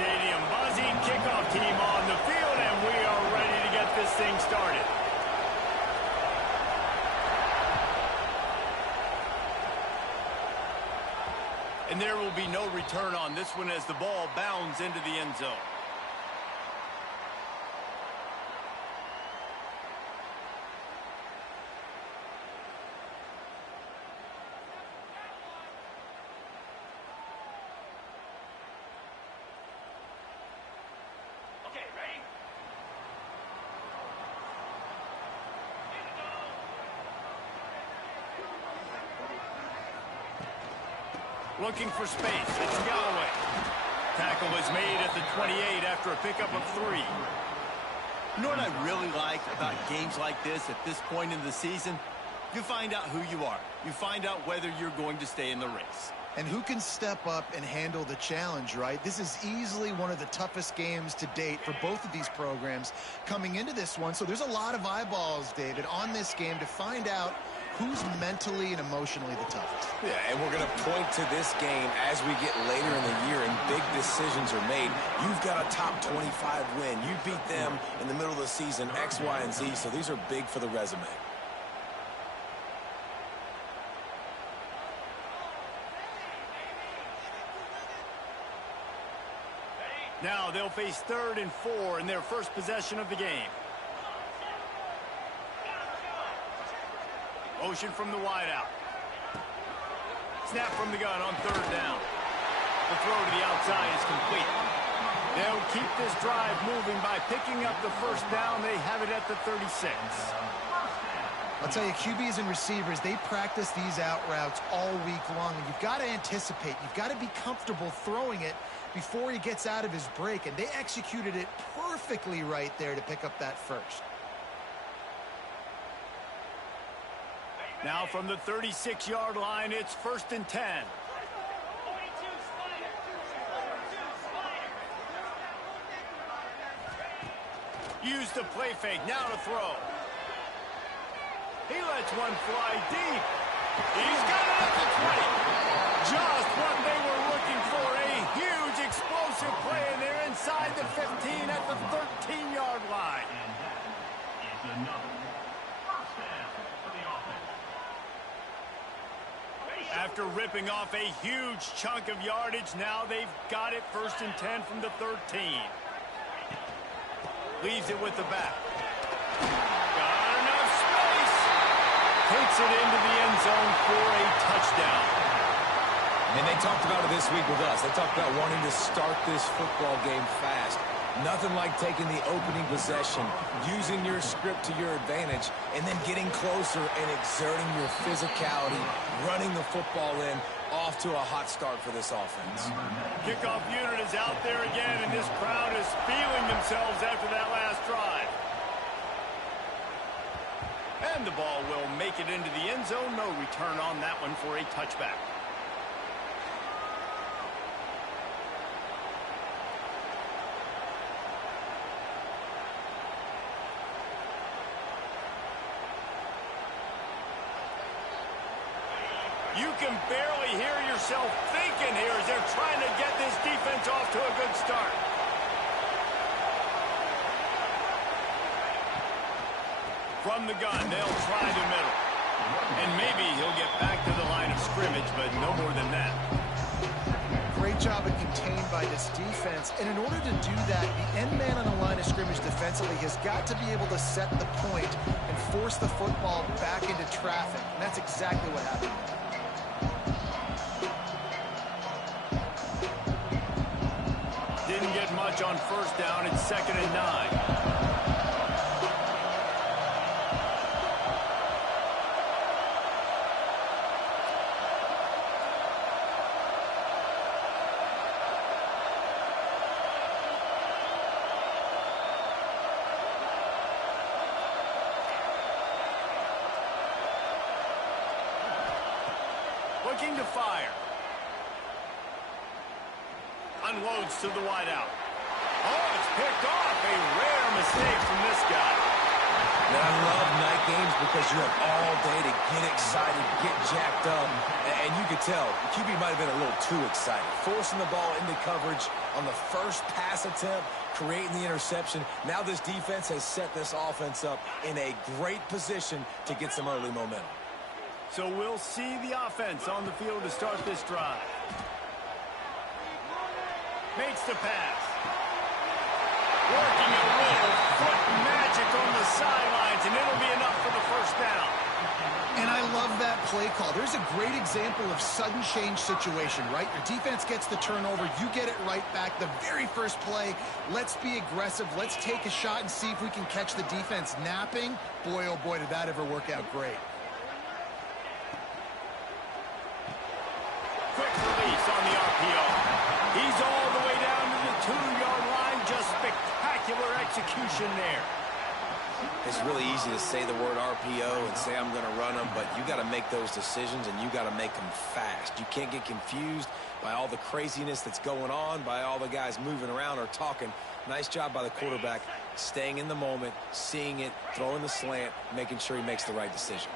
stadium. Buzzing kickoff team on the field, and we are ready to get this thing started. And there will be no return on this one as the ball bounds into the end zone. Looking for space. It's Galloway. Tackle was made at the 28 after a pickup of 3. You know what I really like about games like this at this point in the season? You find out who you are. You find out whether you're going to stay in the race. And who can step up and handle the challenge, right? This is easily one of the toughest games to date for both of these programs coming into this one. So there's a lot of eyeballs, David, on this game to find out who's mentally and emotionally the toughest. Yeah, and we're going to point to this game as we get later in the year and big decisions are made. You've got a top 25 win. You beat them in the middle of the season, X, Y, and Z, so these are big for the resume. Now they'll face 3rd and 4 in their first possession of the game. Motion from the wideout. Snap from the gun on 3rd down. The throw to the outside is complete. They'll keep this drive moving by picking up the first down. They have it at the 36. I'll tell you, QBs and receivers, they practice these out routes all week long, and you've got to anticipate. You've got to be comfortable throwing it before he gets out of his break, and they executed it perfectly right there to pick up that first. Now from the 36-yard line, it's 1st and 10. Use the play fake, now to throw. He lets one fly deep. He's got it at the 20. Just what they were looking for, a huge explosive play, and they're inside the 15 at the 13-yard line. After ripping off a huge chunk of yardage, now they've got it 1st and 10 from the 13. Leaves it with the back. Got enough space. Takes it into the end zone for a touchdown. And they talked about it this week with us. They talked about wanting to start this football game fast. Nothing like taking the opening possession, using your script to your advantage, and then getting closer and exerting your physicality, running the football in, off to a hot start for this offense. Kickoff unit is out there again, and this crowd is feeling themselves after that last drive. And the ball will make it into the end zone. No return on that one for a touchback. You can barely hear yourself thinking here as they're trying to get this defense off to a good start. From the gun, they'll try the middle. And maybe he'll get back to the line of scrimmage, but no more than that. Great job of contained by this defense. And in order to do that, the end man on the line of scrimmage defensively has got to be able to set the point and force the football back into traffic. And that's exactly what happened. Didn't get much on 1st down. It's 2nd and 9. Looking to fire. Unloads to the wideout. Oh, it's picked off. A rare mistake from this guy. Man, I love night games because you have all day to get excited, get jacked up, and you could tell the QB might have been a little too excited. Forcing the ball into coverage on the first pass attempt, creating the interception. Now this defense has set this offense up in a great position to get some early momentum. So we'll see the offense on the field to start this drive. Makes the pass. Working a little foot magic on the sidelines, and it'll be enough for the first down. And I love that play call. There's a great example of sudden change situation, right? Your defense gets the turnover. You get it right back. The very first play, let's be aggressive. Let's take a shot and see if we can catch the defense napping. Boy, oh boy, did that ever work out great. Quick release on the RPO. He's all the way down to the 2-yard line. Just spectacular execution there. It's really easy to say the word RPO and say I'm going to run them, but you got to make those decisions and you got to make them fast. You can't get confused by all the craziness that's going on, by all the guys moving around or talking. Nice job by the quarterback, staying in the moment, seeing it, throwing the slant, making sure he makes the right decision.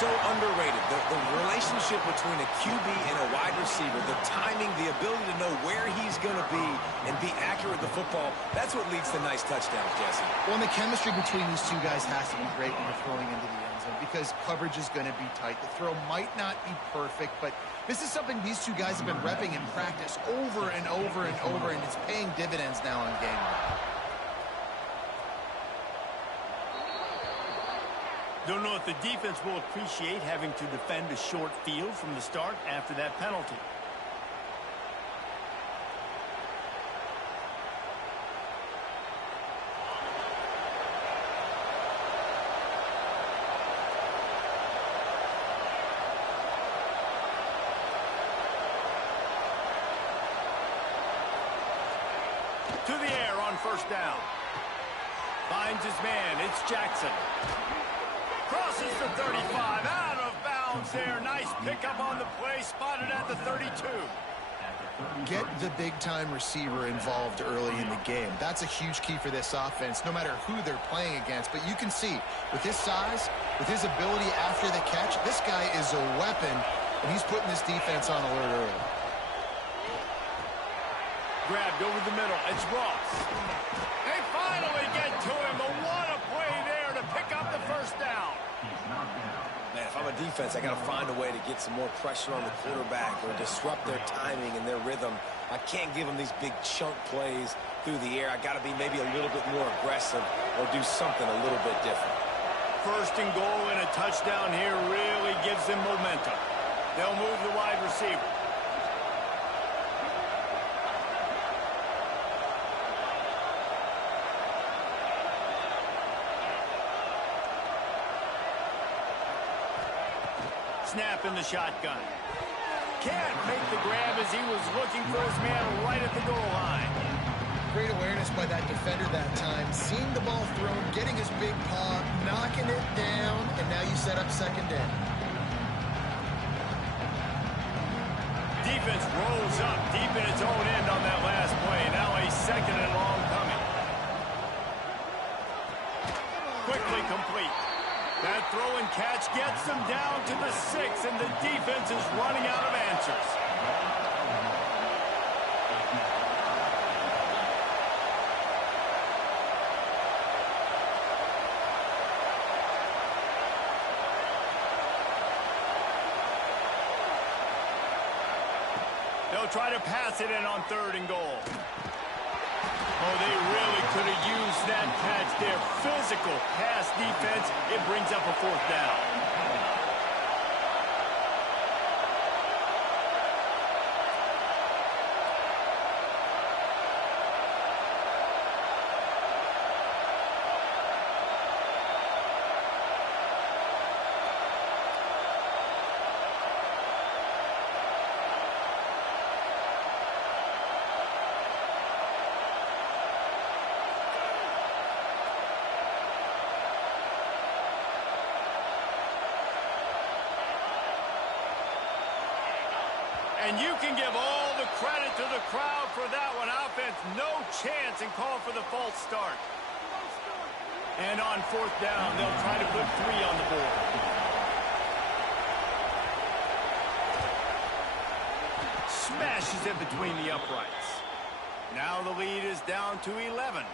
So underrated. The relationship between a QB and a wide receiver, the timing, the ability to know where he's going to be and be accurate with the football, that's what leads to nice touchdowns, Jesse. Well, and the chemistry between these two guys has to be great when you're throwing into the end zone because coverage is going to be tight. The throw might not be perfect, but this is something these two guys have been repping in practice over and over and over, and it's paying dividends now on game day. Don't know if the defense will appreciate having to defend a short field from the start after that penalty. To the air on first down. Finds his man. It's Jackson. Crosses the 35, out of bounds there. Nice pickup on the play, spotted at the 32. Get the big-time receiver involved early in the game. That's a huge key for this offense, no matter who they're playing against. But you can see, with his size, with his ability after the catch, this guy is a weapon, and he's putting this defense on alert early. Grabbed over the middle. It's Ross. They finally get to him, but what a play there to pick up the first down. Man, if I'm a defense, I got to find a way to get some more pressure on the quarterback or disrupt their timing and their rhythm. I can't give them these big chunk plays through the air. I got to be maybe a little bit more aggressive or do something a little bit different. First and goal and a touchdown here really gives them momentum. They'll move the wide receiver. Snap in the shotgun. Can't make the grab as he was looking for his man right at the goal line. Great awareness by that defender that time. Seeing the ball thrown, getting his big paw, knocking it down, and now you set up second down. Defense rolls up deep in its own end on that last play. Now a second and long coming. Quickly complete. That throw and catch gets them down to the 6, and the defense is running out of answers. They'll try to pass it in on 3rd and goal. Oh, they really could have used that catch there. Physical pass defense. It brings up a 4th down. And you can give all the credit to the crowd for that one. Offense, no chance, and call for the false start. And on fourth down, they'll try to put 3 on the board. Smashes it between the uprights. Now the lead is down to 11.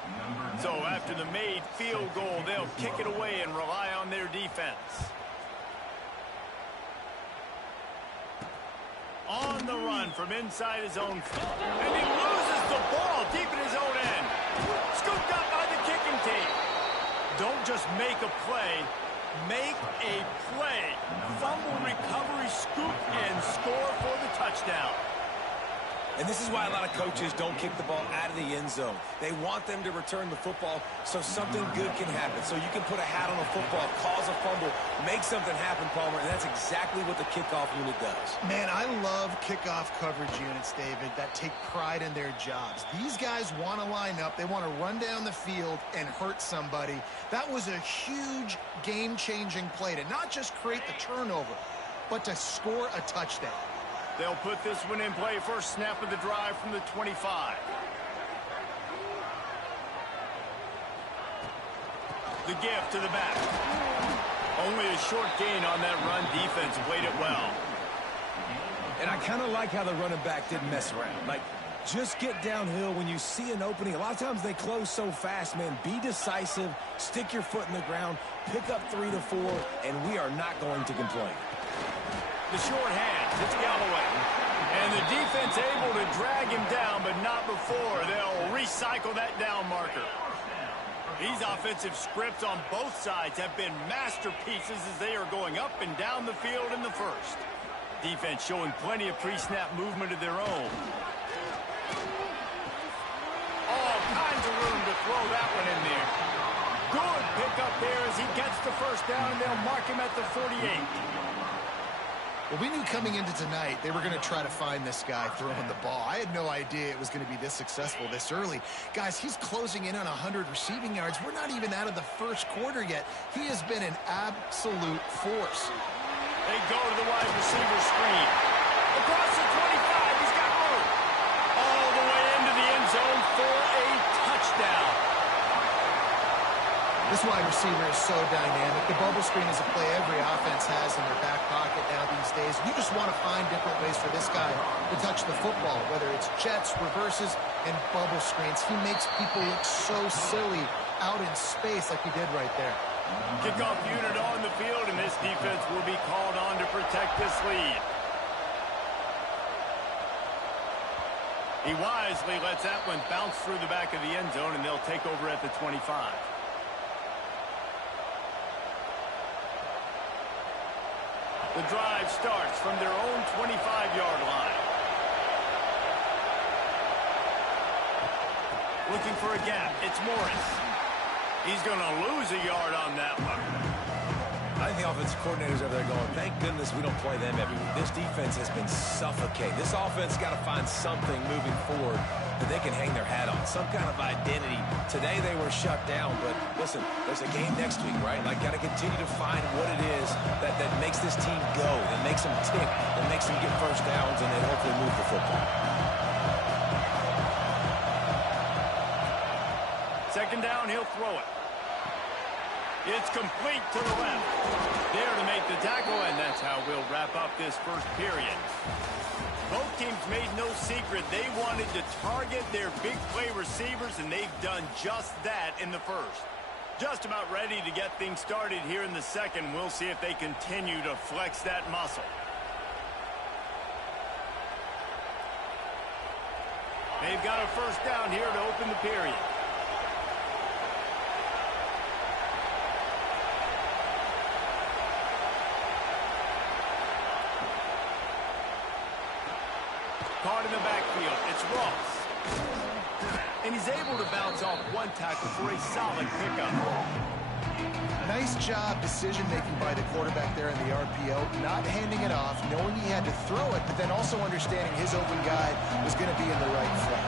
So after the made field goal, they'll kick it away and rely on their defense. On the run from inside his own field. And he loses the ball deep in his own end. Scooped up by the kicking team. Don't just make a play. Make a play. Fumble recovery, scoop, and score for the touchdown. And this is why a lot of coaches don't kick the ball out of the end zone. They want them to return the football so something good can happen. So you can put a hat on a football, cause a fumble, make something happen, Palmer, and that's exactly what the kickoff unit does. Man, I love kickoff coverage units, David, that take pride in their jobs. These guys want to line up. They want to run down the field and hurt somebody. That was a huge game-changing play to not just create the turnover, but to score a touchdown. They'll put this one in play. First snap of the drive from the 25. The gift to the back. Only a short gain on that run. Defense played it well. And I kind of like how the running back didn't mess around. Like, just get downhill when you see an opening. A lot of times they close so fast, man. Be decisive. Stick your foot in the ground. Pick up 3 to 4, and we are not going to complain. The short hand, it's Galloway. And the defense able to drag him down, but not before. They'll recycle that down marker. These offensive scripts on both sides have been masterpieces as they are going up and down the field in the first. Defense showing plenty of pre-snap movement of their own. All kinds of room to throw that one in there. Good pickup there as he gets the first down, and they'll mark him at the 48. Well, we knew coming into tonight they were going to try to find this guy throwing the ball. I had no idea it was going to be this successful this early. Guys, he's closing in on 100 receiving yards. We're not even out of the first quarter yet. He has been an absolute force. They go to the wide receiver screen. Across the 25, he's got room. All the way into the end zone for a touchdown. This wide receiver is so dynamic. The bubble screen is a play every offense has in their back pocket now these days. You just want to find different ways for this guy to touch the football, whether it's jets, reverses, and bubble screens. He makes people look so silly out in space like he did right there. Kickoff unit on the field, and this defense will be called on to protect this lead. He wisely lets that one bounce through the back of the end zone, and they'll take over at the 25. The drive starts from their own 25-yard line. Looking for a gap. It's Morris. He's going to lose a yard on that one. I think the offensive coordinators over there going, thank goodness we don't play them every week. This defense has been suffocating. This offense got to find something moving forward that they can hang their hat on, some kind of identity. Today they were shut down, but listen, there's a game next week, right? Like, got to continue to find what it is that makes this team go, that makes them tick, that makes them get first downs, and then hopefully move the football. Second down, he'll throw it. It's complete to the left. There to make the tackle, and that's how we'll wrap up this first period. Both teams made no secret they wanted to target their big play receivers, and they've done just that in the first. Just about ready to get things started here in the second. We'll see if they continue to flex that muscle. They've got a first down here to open the period. Caught in the backfield. It's Ross. And he's able to bounce off one tackle for a solid pickup. Nice job decision-making by the quarterback there in the RPO, not handing it off, knowing he had to throw it, but then also understanding his open guy was going to be in the right front.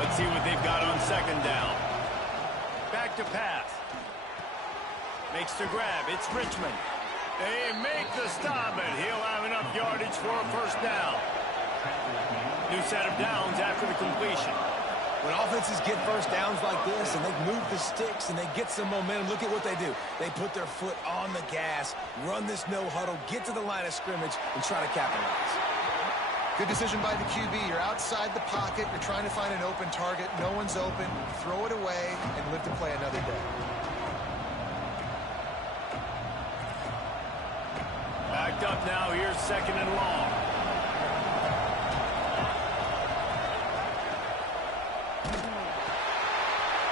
Let's see what they've got on second down. Back to pass. Makes the grab. It's Richmond. They make the stop, and he'll have enough yardage for a first down. New set of downs after the completion. When offenses get first downs like this and they move the sticks and they get some momentum, look at what they do. They put their foot on the gas, run this no huddle, get to the line of scrimmage, and try to capitalize. Good decision by the QB. You're outside the pocket. You're trying to find an open target. No one's open. Throw it away and live to play another day. Backed up now. Here's second and long.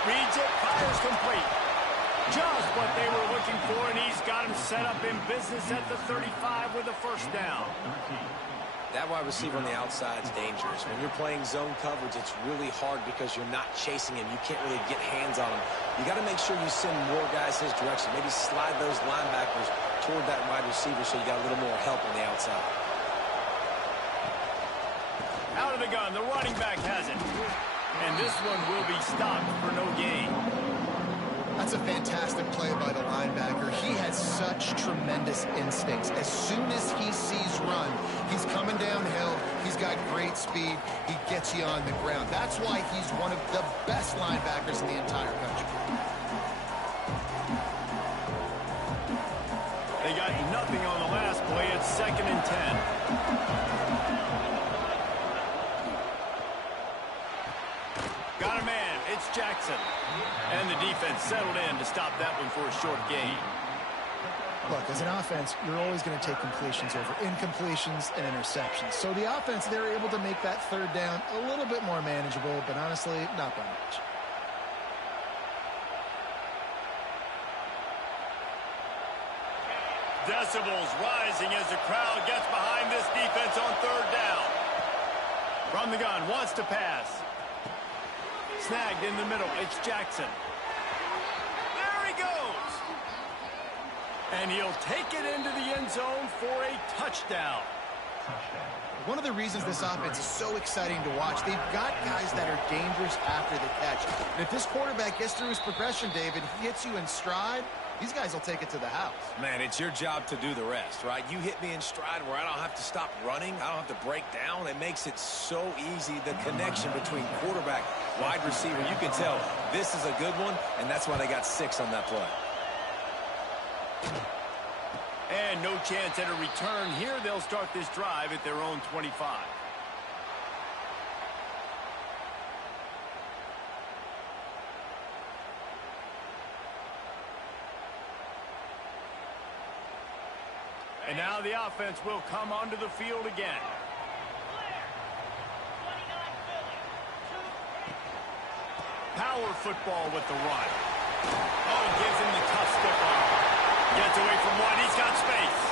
Reads it, fires complete. Just what they were looking for, and he's got him set up in business at the 35 with a first down. That wide receiver on the outside is dangerous. When you're playing zone coverage, it's really hard because you're not chasing him. You can't really get hands on him. You got to make sure you send more guys his direction. Maybe slide those linebackers toward that wide receiver so you got a little more help on the outside. Out of the gun, the running back has it. And this one will be stopped for no gain. That's a fantastic play by the linebacker. He has such tremendous instincts. As soon as he sees run, he's coming downhill. He's got great speed. He gets you on the ground. That's why he's one of the best linebackers in the entire country. They got nothing on the last play. It's second and 10. Got a man. It's Jackson. And the defense settled in to stop that one for a short gain. Look, as an offense, you're always going to take completions over incompletions and interceptions. So the offense, they're able to make that third down a little bit more manageable, but honestly, not by much. Decibels rising as the crowd gets behind this defense on third down. From the gun, wants to pass. Snagged in the middle. It's Jackson. There he goes. And he'll take it into the end zone for a touchdown. One of the reasons this offense is so exciting to watch, they've got guys that are dangerous after the catch. And if this quarterback gets through his progression, David, he hits you in stride, these guys will take it to the house. Man, it's your job to do the rest, right? You hit me in stride where I don't have to stop running. I don't have to break down. It makes it so easy, the connection between quarterback, wide receiver. You can tell this is a good one, and that's why they got 6 on that play. And no chance at a return here. They'll start this drive at their own 25. And now the offense will come onto the field again. Power football with the run. Oh, gives him the tough stiff arm. Gets away from one. He's got space.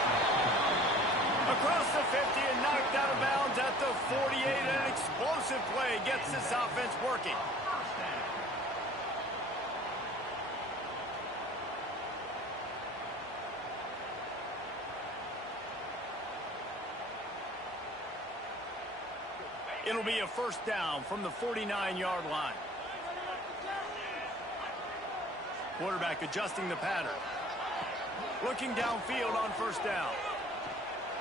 Across the 50 and knocked out of bounds at the 48. An explosive play gets this offense working. It'll be a first down from the 49-yard line. Quarterback adjusting the pattern. Looking downfield on first down.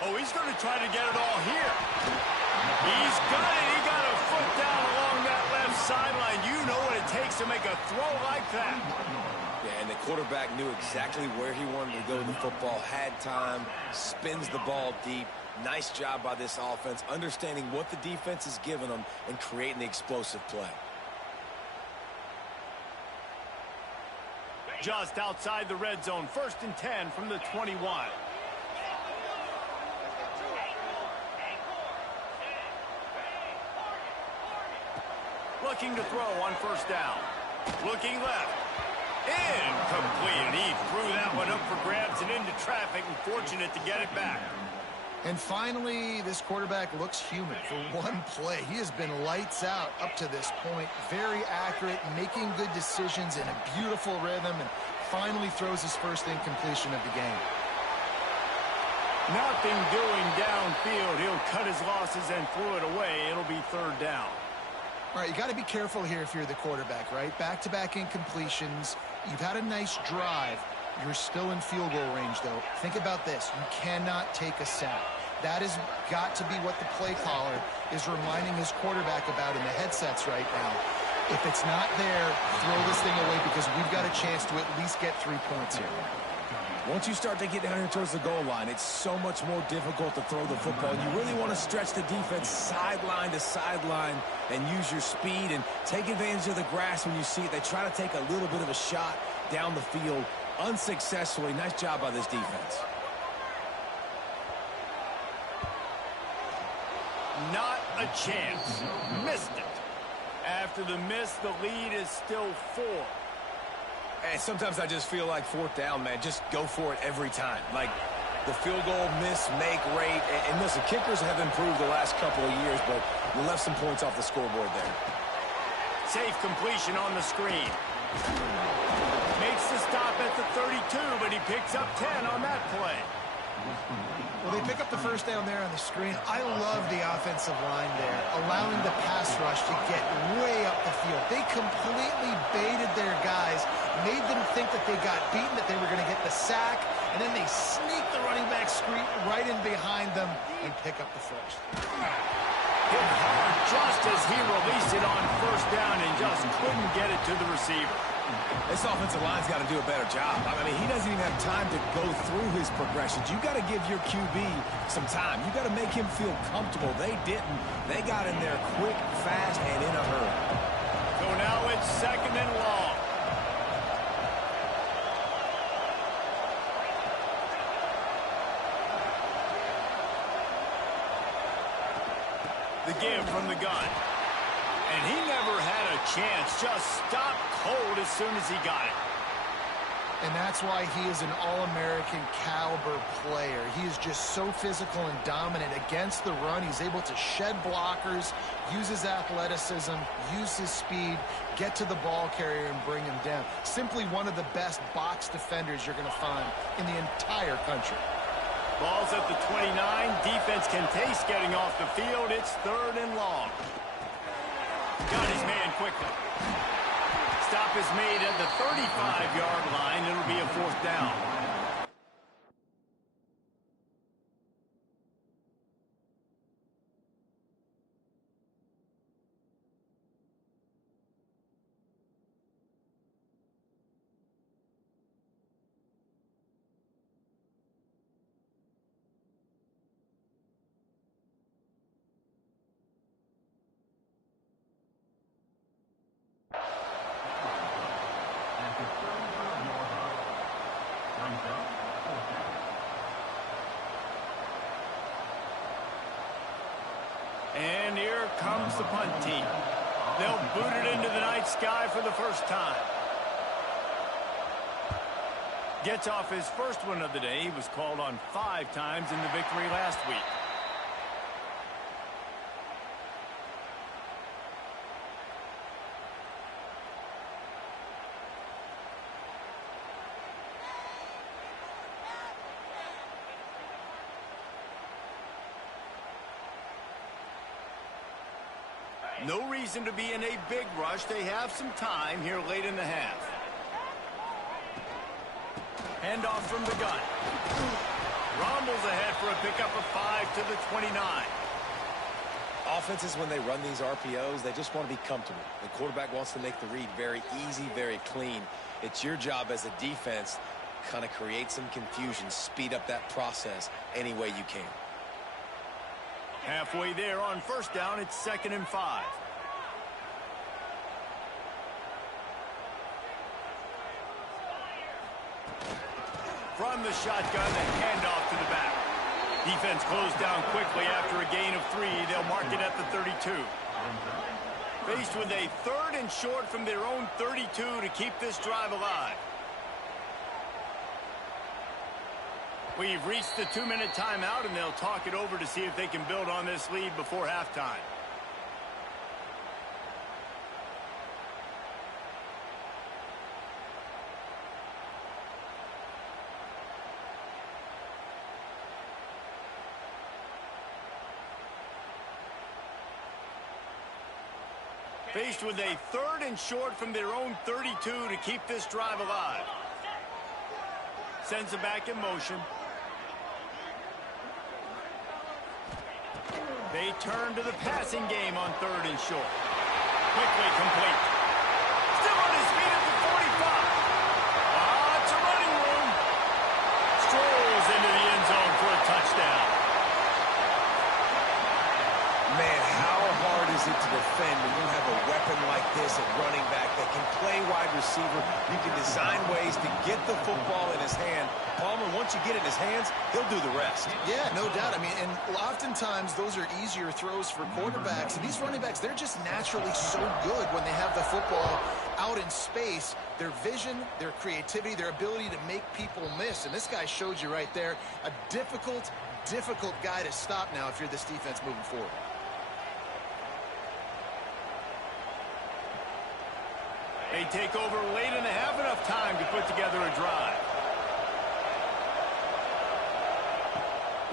Oh, he's going to try to get it all here. He's got it. He got a foot down along that left sideline. You know what it takes to make a throw like that. Yeah, and the quarterback knew exactly where he wanted to go with the football, had time, spins the ball deep. Nice job by this offense, understanding what the defense is giving them and creating the explosive play. Just outside the red zone, 1st and 10 from the 21. Looking to throw on first down. Looking left. Incomplete. And he threw that one up for grabs and into traffic, and fortunate to get it back. And finally, this quarterback looks human for one play. He has been lights out up to this point. Very accurate, making good decisions in a beautiful rhythm, and finally throws his first incompletion of the game. Nothing doing downfield. He'll cut his losses and throw it away. It'll be third down. All right, you got to be careful here if you're the quarterback, right? Back-to-back incompletions. You've had a nice drive. You're still in field goal range, though. Think about this. You cannot take a sack. That has got to be what the play caller is reminding his quarterback about in the headsets right now. If it's not there, throw this thing away because we've got a chance to at least get 3 points here. Once you start to get down here towards the goal line, it's so much more difficult to throw the football. You really want to stretch the defense sideline to sideline and use your speed and take advantage of the grass when you see it. They try to take a little bit of a shot down the field unsuccessfully. Nice job by this defense. Not a chance. Missed it. After the miss, the lead is still 4. And sometimes I just feel like 4th down, man. Just go for it every time. Like the field goal miss, make rate. And listen, kickers have improved the last couple of years, but you left some points off the scoreboard there. Safe completion on the screen. Makes the stop at the 32, but he picks up 10 on that play. Well, they pick up the first down there on the screen. I love the offensive line there, allowing the pass rush to get way up the field. They completely baited their guys, made them think that they got beaten, that they were going to get the sack, and then they sneak the running back screen right in behind them and pick up the first. Hit hard just as he released it on first down and just couldn't get it to the receiver. This offensive line's got to do a better job. I mean, he doesn't even have time to go through his progressions. You got to give your QB some time. You got to make him feel comfortable. They didn't. They got in there quick, fast, and in a hurry. So now it's 2nd and long. The give from the gun. And he never had a chance. Just stopped cold as soon as he got it. And that's why he is an All-American caliber player. He is just so physical and dominant against the run. He's able to shed blockers, use his athleticism, use his speed, get to the ball carrier and bring him down. Simply one of the best box defenders you're going to find in the entire country. Ball's at the 29. Defense can taste getting off the field. It's 3rd and long. Got his man quickly. Stop is made at the 35-yard line. It'll be a 4th down. And here comes the punt team. They'll boot it into the night sky for the first time. Gets off his first one of the day. He was called on 5 times in the victory last week. No reason to be in a big rush. They have some time here late in the half. Handoff from the gun. Rumbles ahead for a pickup of 5 to the 29. Offenses, when they run these RPOs, they just want to be comfortable. The quarterback wants to make the read very easy, very clean. It's your job as a defense to kind of create some confusion, speed up that process any way you can. Halfway there on first down, it's 2nd and 5. From the shotgun, the handoff to the back. Defense closed down quickly after a gain of 3. They'll mark it at the 32. Faced with a 3rd and short from their own 32 to keep this drive alive. We've reached the 2-minute timeout, and they'll talk it over to see if they can build on this lead before halftime. Faced with a 3rd and short from their own 32 to keep this drive alive. Sends it back in motion. They turn to the passing game on 3rd and short. Quickly complete. Still on his feet at the 45. Lots of running room. Strolls into the end zone for a touchdown. Man, how hard is it to defend when you have a weapon like this at running back that can play wide receiver? You can design ways to get the football in his hand. Palmer, once you get it in his hands, he'll do the rest. Yeah, no doubt. I mean, and oftentimes those are easier throws for quarterbacks. And these running backs, they're just naturally so good when they have the football out in space. Their vision, their creativity, their ability to make people miss. And this guy showed you right there, a difficult guy to stop now if you're this defense moving forward. They take over late and have enough time to put together a drive.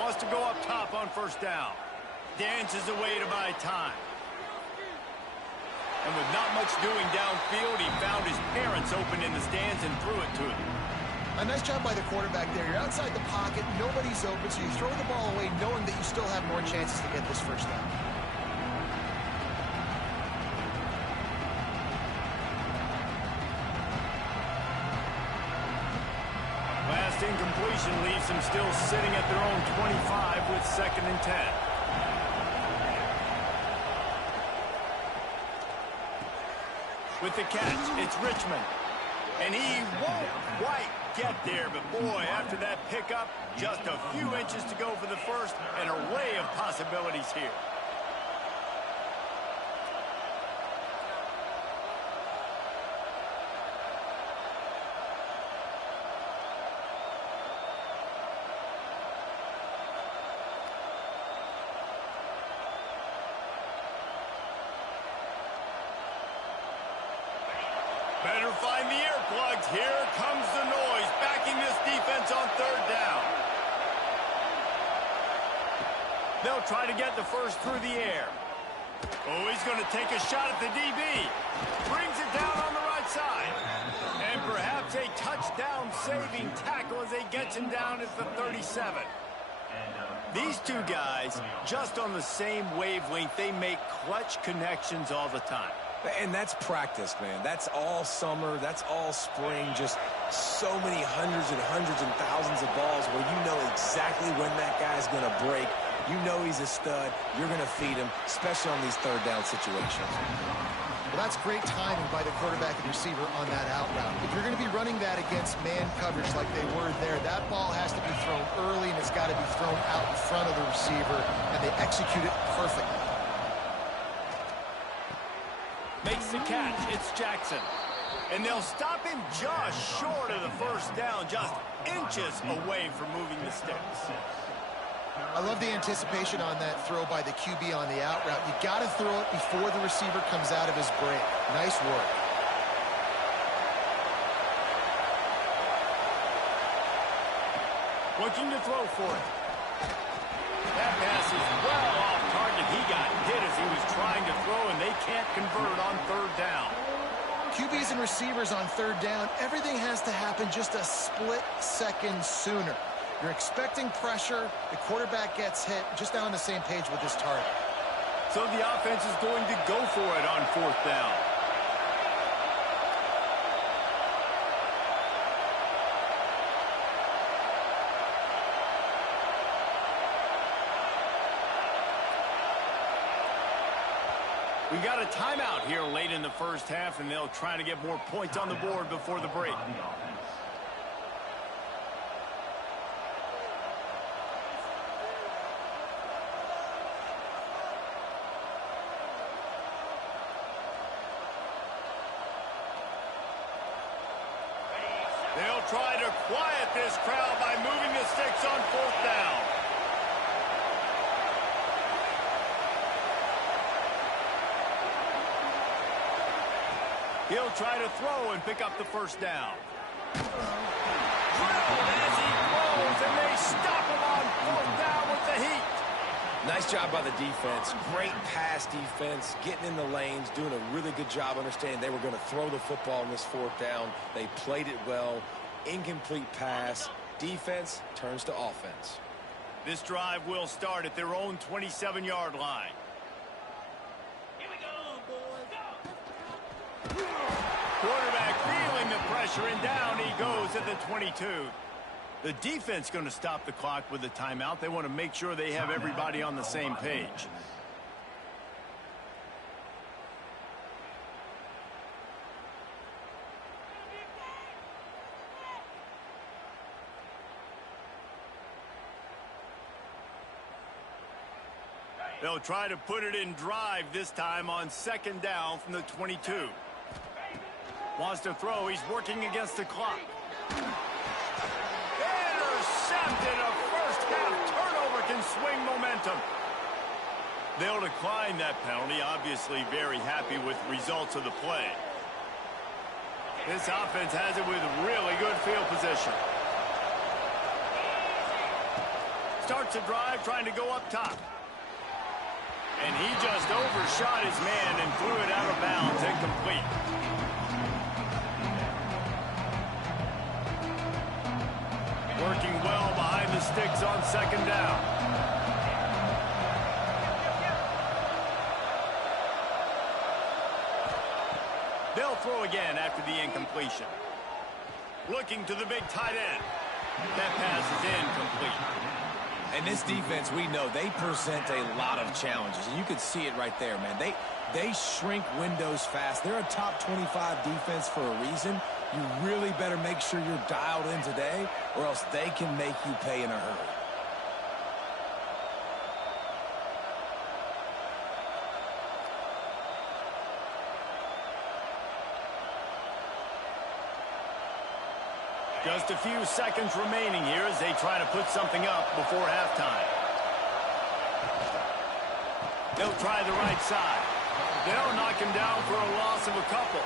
Wants to go up top on 1st down. Dances away to buy time. And with not much doing downfield, he found his parents open in the stands and threw it to him. A nice job by the quarterback there. You're outside the pocket, nobody's open, so you throw the ball away knowing that you still have more chances to get this 1st down. Last incompletion leaves them still sitting at their own 25 with 2nd and 10. With the catch, it's Richmond. And he won't quite get there, but boy, after that pickup, just a few inches to go for the 1st, an array of possibilities here. Better find the earplugs. Here comes the noise, backing this defense on 3rd down. They'll try to get the 1st through the air. Oh, he's going to take a shot at the DB. Brings it down on the right side. And perhaps a touchdown-saving tackle as they get him down at the 37. These two guys, just on the same wavelength, they make clutch connections all the time. And that's practice, man. That's all summer. That's all spring. Just so many hundreds and thousands of balls where you know exactly when that guy's going to break. You know he's a stud. You're going to feed him, especially on these 3rd down situations. Well, that's great timing by the quarterback and receiver on that out route. If you're going to be running that against man coverage like they were there, that ball has to be thrown early, and it's got to be thrown out in front of the receiver, and they execute it perfectly. Makes the catch. It's Jackson. And they'll stop him just short of the 1st down, just inches away from moving the sticks. I love the anticipation on that throw by the QB on the out route. You got to throw it before the receiver comes out of his break. Nice work. Looking to throw for it. That pass is well off target. He got hit as he was trying to throw, and they can't convert on 3rd down. QBs and receivers on 3rd down, everything has to happen just a split second sooner. You're expecting pressure. The quarterback gets hit. Just now on the same page with his target. So the offense is going to go for it on 4th down. We got a timeout here late in the 1st half, and they'll try to get more points on the board before the break. They'll try to quiet this crowd by moving the sticks on 4th down. He'll try to throw and pick up the 1st down. Drilled as he throws, and they stop him on 4th down with the heat. Nice job by the defense. Great pass defense, getting in the lanes, doing a really good job understanding they were going to throw the football in this 4th down. They played it well. Incomplete pass. Defense turns to offense. This drive will start at their own 27-yard line. Here we go, boys. Quarterback feeling the pressure, and down he goes at the 22. The defense going to stop the clock with a timeout. They want to make sure they have everybody on the same page. They'll try to put it in drive this time on second down from the 22. Wants to throw. He's working against the clock. Intercepted. A first-half turnover can swing momentum. They'll decline that penalty. Obviously very happy with results of the play. This offense has it with really good field position. Starts the drive trying to go up top. And he just overshot his man and threw it out of bounds, incomplete. Working well behind the sticks on second down. They'll throw again after the incompletion. Looking to the big tight end. That pass is incomplete. And this defense, we know, they present a lot of challenges. And you can see it right there, man. They shrink windows fast. They're a top 25 defense for a reason. You really better make sure you're dialed in today, or else they can make you pay in a hurry. Just a few seconds remaining here as they try to put something up before halftime. They'll try the right side. They'll knock him down for a loss of a couple.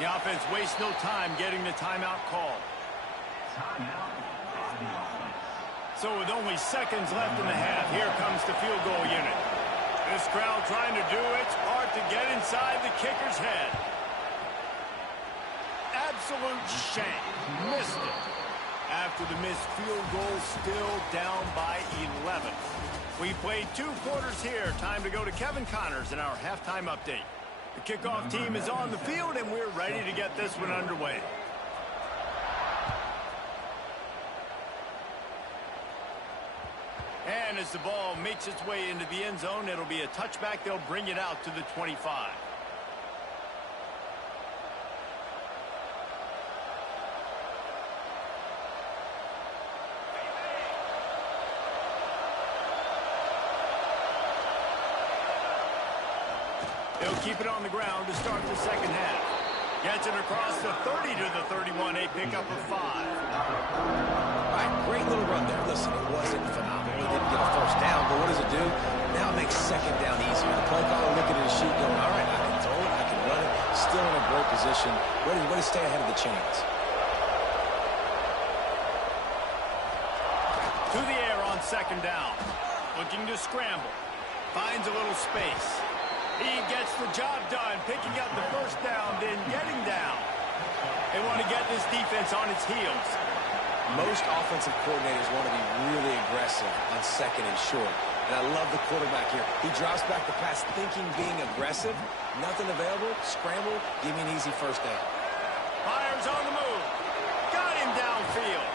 The offense wastes no time getting the timeout called. So with only seconds left in the half, here comes the field goal unit. This crowd trying to do its part to get inside the kicker's head. Absolute shame. Missed it. After the missed field goal, still down by 11. We played 2 quarters here. Time to go to Kevin Connors in our halftime update. The kickoff team is on the field, and we're ready to get this one underway. And as the ball makes its way into the end zone, it'll be a touchback. They'll bring it out to the 25. They'll keep it on the ground to start the second half. Gets it across the 30 to the 31, a pickup of 5. All right, great little run there. Listen, it wasn't phenomenal. He didn't get a first down, but what does it do? Now it makes second down easier. The play caller looking at his sheet going, all right, I can throw it, I can run it. Still in a great position. Way to stay ahead of the chains. To the air on second down. Looking to scramble. Finds a little space. He gets the job done, picking up the first down, then getting down. They want to get this defense on its heels. Most offensive coordinators want to be really aggressive on second and short. And I love the quarterback here. He drops back the pass thinking being aggressive. Nothing available. Scramble. Give me an easy first down. Fires on the move. Got him downfield.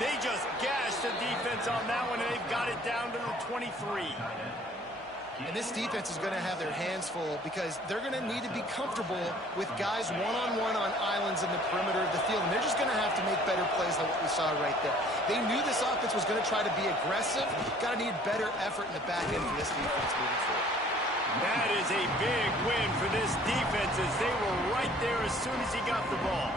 They just gashed the defense on that one, and they've got it down to the 23. And this defense is going to have their hands full because they're going to need to be comfortable with guys one-on-one on islands in the perimeter of the field. And they're just going to have to make better plays than what we saw right there. They knew this offense was going to try to be aggressive. Got to need better effort in the back end for this defense moving forward. That is a big win for this defense as they were right there as soon as he got the ball.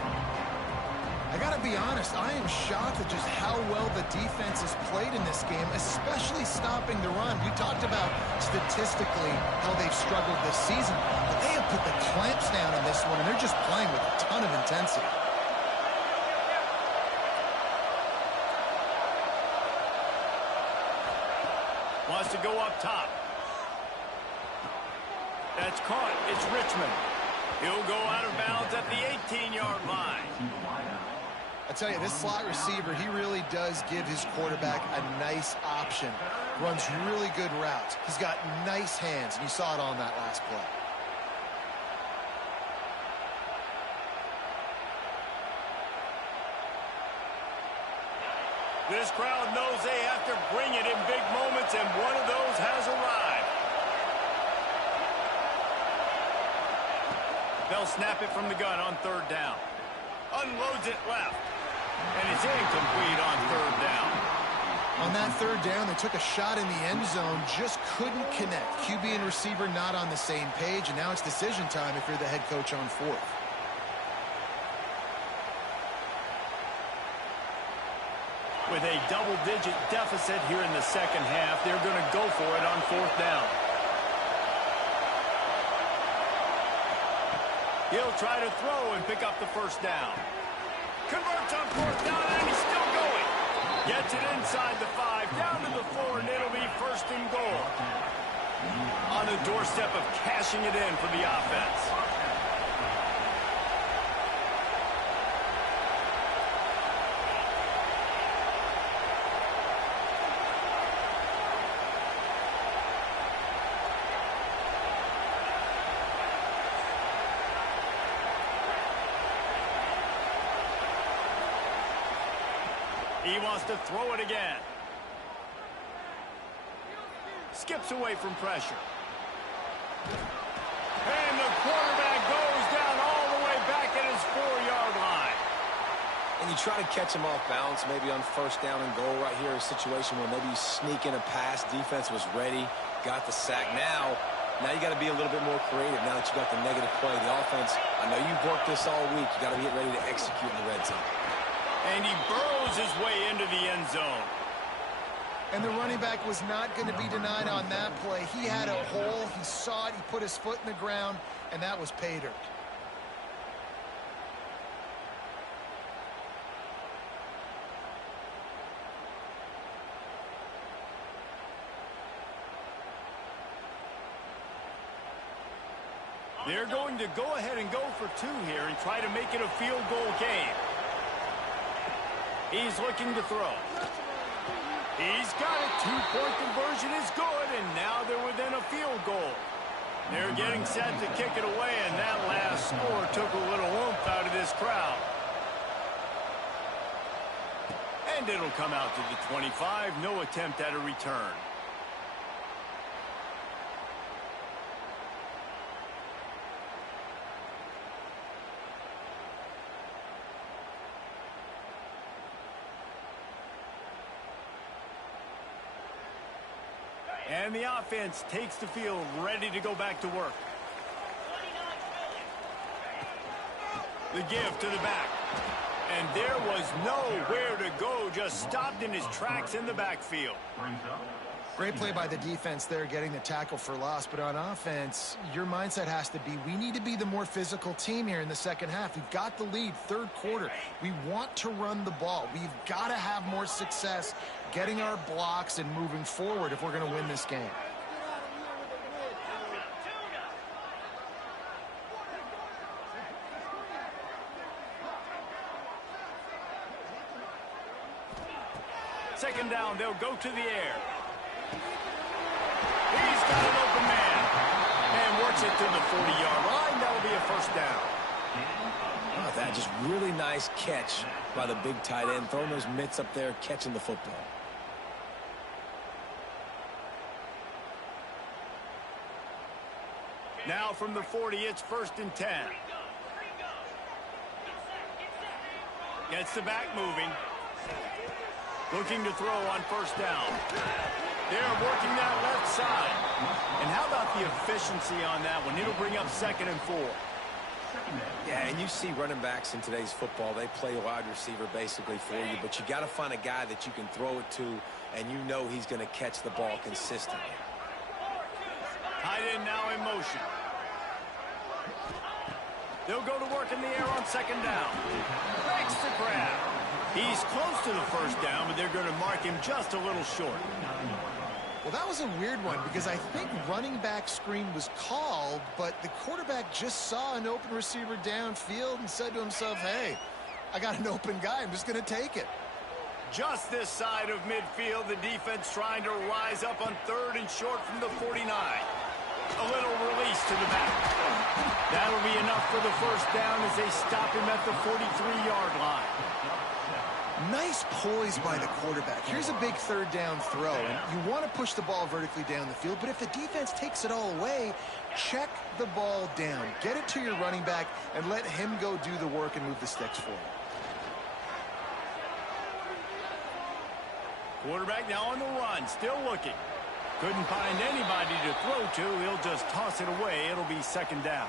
I got to be honest, I am shocked at just how well the defense has played in this game, especially stopping the run. We talked about statistically how they've struggled this season, but they have put the clamps down in this one, and they're just playing with a ton of intensity. Wants to go up top. That's caught. It's Richmond. He'll go out of bounds at the 18-yard line. I tell you, this slot receiver, he really does give his quarterback a nice option. Runs really good routes. He's got nice hands, and you saw it on that last play. This crowd knows they have to bring it in big moments, and one of those has arrived. They'll snap it from the gun on third down. Unloads it left. And it's incomplete on third down. On that third down, they took a shot in the end zone, just couldn't connect. QB and receiver not on the same page, and now it's decision time if you're the head coach on fourth. With a double-digit deficit here in the second half, they're going to go for it on fourth down. He'll try to throw and pick up the first down. Converts on fourth down, and he's still going. Gets it inside the 5, down to the 4, and it'll be first and goal. On the doorstep of cashing it in for the offense. He wants to throw it again. Skips away from pressure. And the quarterback goes down all the way back at his 4-yard line. And you try to catch him off balance, maybe on first down and goal right here, a situation where maybe you sneak in a pass. Defense was ready, got the sack. Now you got to be a little bit more creative now that you got the negative play. The offense, I know you've worked this all week. You got to get ready to execute in the red zone. And he burrows his way into the end zone. And the running back was not going to be denied on that play. He had a hole. He saw it. He put his foot in the ground, and that was pay dirt. They're going to go ahead and go for 2 here and try to make it a field goal game. He's looking to throw. He's got it. 2-point conversion is good, and now they're within a field goal. They're getting set to kick it away, and that last score took a little oomph out of this crowd. And it'll come out to the 25. No attempt at a return. And the offense takes the field, ready to go back to work. The give to the back. And there was nowhere to go, just stopped in his tracks in the backfield. Great play by the defense there, getting the tackle for loss. But on offense, your mindset has to be, we need to be the more physical team here in the second half. We've got the lead, third quarter. We want to run the ball. We've got to have more success getting our blocks and moving forward if we're going to win this game. Second down, they'll go to the air. He's got an open man. And works it to the 40-yard line. That'll be a first down. Oh, that just really nice catch by the big tight end. Throwing those mitts up there, catching the football. Now from the 40, it's 1st and 10. Gets the back moving. Looking to throw on first down. They're working that left side. And how about the efficiency on that one? It'll bring up 2nd and 4. Yeah, and you see running backs in today's football, they play a wide receiver basically for you, but you got to find a guy that you can throw it to, and you know he's going to catch the ball consistently. Tight end now in motion. They'll go to work in the air on 2nd down. Makes the grab. He's close to the first down, but they're going to mark him just a little short. Well, that was a weird one because I think running back screen was called, but the quarterback just saw an open receiver downfield and said to himself, hey, I got an open guy. I'm just going to take it. Just this side of midfield, the defense trying to rise up on 3rd and short from the 49. A little release to the back. That'll be enough for the first down as they stop him at the 43-yard line. Nice poise by the quarterback. Here's a big 3rd down throw, and you want to push the ball vertically down the field, but if the defense takes it all away, check the ball down. Get it to your running back and let him go do the work and move the sticks for you. Quarterback now on the run, still looking. Couldn't find anybody to throw to. He'll just toss it away. It'll be 2nd down.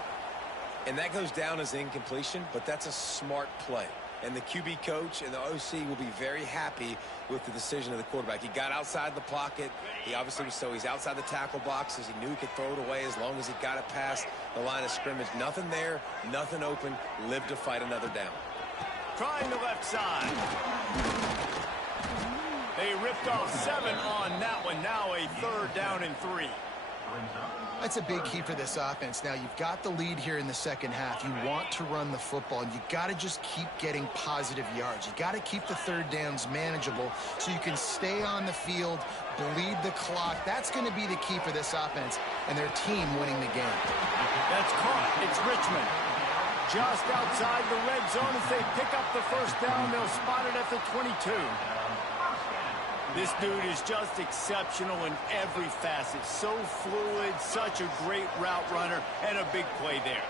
And that goes down as incompletion, but that's a smart play. And the QB coach and the OC will be very happy with the decision of the quarterback. He got outside the pocket. He obviously was he's outside the tackle boxes. He knew he could throw it away as long as he got it past the line of scrimmage. Nothing there, nothing open. Live to fight another down. Trying the left side. They ripped off 7 on that one. Now a 3rd down and 3. That's a big key for this offense. Now, you've got the lead here in the second half. You want to run the football, and you got to just keep getting positive yards. You got to keep the 3rd downs manageable so you can stay on the field, bleed the clock. That's going to be the key for this offense and their team winning the game. That's caught. It's Richmond. Just outside the red zone as they pick up the first down. They'll spot it at the 22. This dude is just exceptional in every facet. So fluid, such a great route runner, and a big play there.